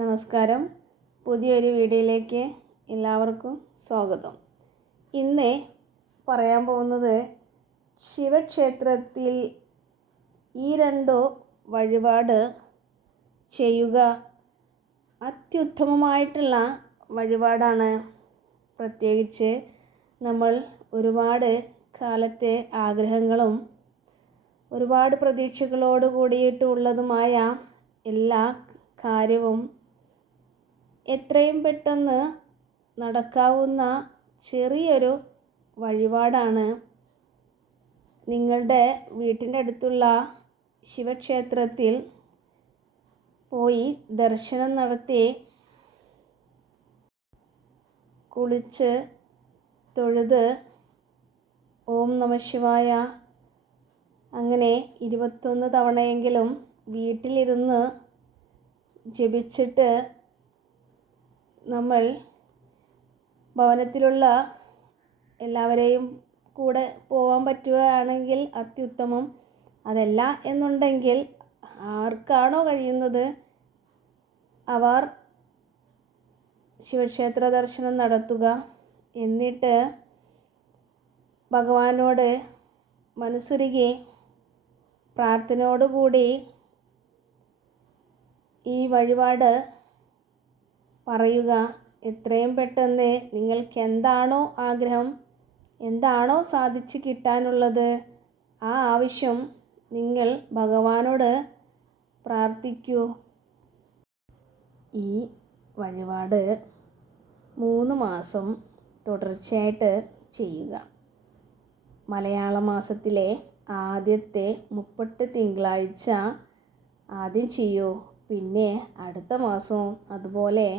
നമസ്കാരം. പുതിയൊരു വീഡിയോയിലേക്ക് എല്ലാവർക്കും സ്വാഗതം. ഇന്ന് പറയാൻ പോകുന്നത് ശിവക്ഷേത്രത്തിൽ ഈ രണ്ടു വഴിപാട് ചെയ്യുക അത്യുത്തമമായിട്ടുള്ള വഴിപാടാണ്. പ്രത്യേകിച്ച് നമ്മൾ ഒരുപാട് കാലത്തെ ആഗ്രഹങ്ങളും ഒരുപാട് പ്രതീക്ഷകളോട് കൂടിയിട്ടുള്ളതുമായ എല്ലാ കാര്യവും എത്രയും പെട്ടെന്ന് നടക്കാവുന്ന ചെറിയൊരു വഴിപാടാണ്. നിങ്ങളുടെ വീട്ടിൻ്റെ അടുത്തുള്ള ശിവക്ഷേത്രത്തിൽ പോയി ദർശനം നടത്തി കുളിച്ച് തൊഴുത് ഓം നമഃ ശിവായ അങ്ങനെ 21 തവണയെങ്കിലും വീട്ടിലിരുന്ന് ജപിച്ചിട്ട് നമ്മൾ ഭവനത്തിലുള്ള എല്ലാവരെയും കൂടെ പോകാൻ പറ്റുകയാണെങ്കിൽ അത്യുത്തമം. അതല്ല എന്നുണ്ടെങ്കിൽ ആർക്കാണോ കഴിയുന്നത് അവർ ശിവക്ഷേത്ര ദർശനം നടത്തുക. എന്നിട്ട് ഭഗവാനോട് മനസ്സുരുകി പ്രാർത്ഥനയോടുകൂടി ഈ വഴിപാട് പറയുക. എത്രയും പെട്ടെന്ന് നിങ്ങൾക്ക് എന്താണോ ആഗ്രഹം, എന്താണോ സാധിച്ചു കിട്ടാനുള്ളത്, ആ ആവശ്യം നിങ്ങൾ ഭഗവാനോട് പ്രാർത്ഥിക്കൂ. ഈ വഴിപാട് 3 മാസം തുടർച്ചയായിട്ട് ചെയ്യുക. മലയാള മാസത്തിലെ ആദ്യത്തെ 30 തിങ്കളാഴ്ച ആദ്യം ചെയ്യൂ. പിന്നെ അടുത്ത മാസവും അതുപോലെ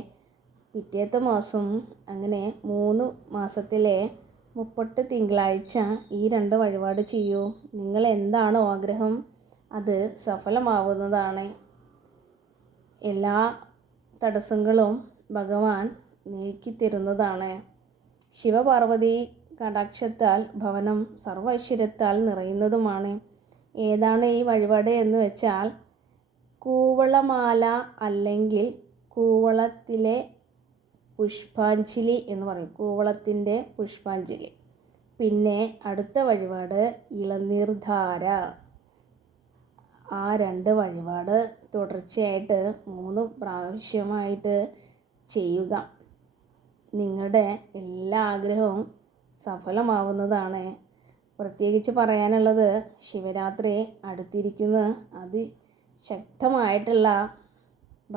പിറ്റേത്തെ മാസം, അങ്ങനെ 3 മാസത്തിലെ 30 തിങ്കളാഴ്ച ഈ 2 വഴിപാട് ചെയ്യൂ. നിങ്ങൾ എന്താണോ ആഗ്രഹം അത് സഫലമാവുന്നതാണ്. എല്ലാ തടസ്സങ്ങളും ഭഗവാൻ നീക്കിത്തരുന്നതാണ്. ശിവപാർവതി കടാക്ഷത്താൽ ഭവനം സർവ്വ ഐശ്വര്യത്താൽ നിറയുന്നതുമാണ്. ഏതാണ് ഈ വഴിപാട് എന്ന് വെച്ചാൽ കൂവളമാല അല്ലെങ്കിൽ കൂവളത്തിലെ പുഷ്പാഞ്ജലി എന്ന് പറയും. കൂവളത്തിൻ്റെ പുഷ്പാഞ്ജലി. പിന്നെ അടുത്ത വഴിപാട് ഇളനീർധാര. ആ 2 വഴിപാട് തുടർച്ചയായിട്ട് 3 പ്രാവശ്യമായിട്ട് ചെയ്യുക. നിങ്ങളുടെ എല്ലാ ആഗ്രഹവും സഫലമാവുന്നതാണ്. പ്രത്യേകിച്ച് പറയാനുള്ളത്, ശിവരാത്രി അടുത്തിരിക്കുന്ന അതിശക്തമായിട്ടുള്ള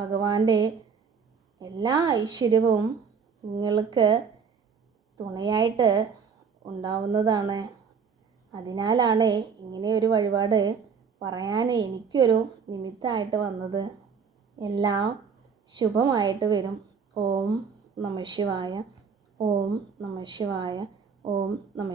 ഭഗവാന്റെ എല്ലാ ഐശ്വര്യവും നിങ്ങൾക്ക് തുണയായിട്ട് ഉണ്ടാവുന്നതാണ്. അതിനാലാണ് ഇങ്ങനെ ഒരു വഴിപാട് പറയാൻ എനിക്കൊരു നിമിത്തമായിട്ട് വന്നത്. എല്ലാം ശുഭമായിട്ട് വരും. ഓം നമഃ ശിവായ. ഓം നമഃ ശിവായ. ഓം നമഃ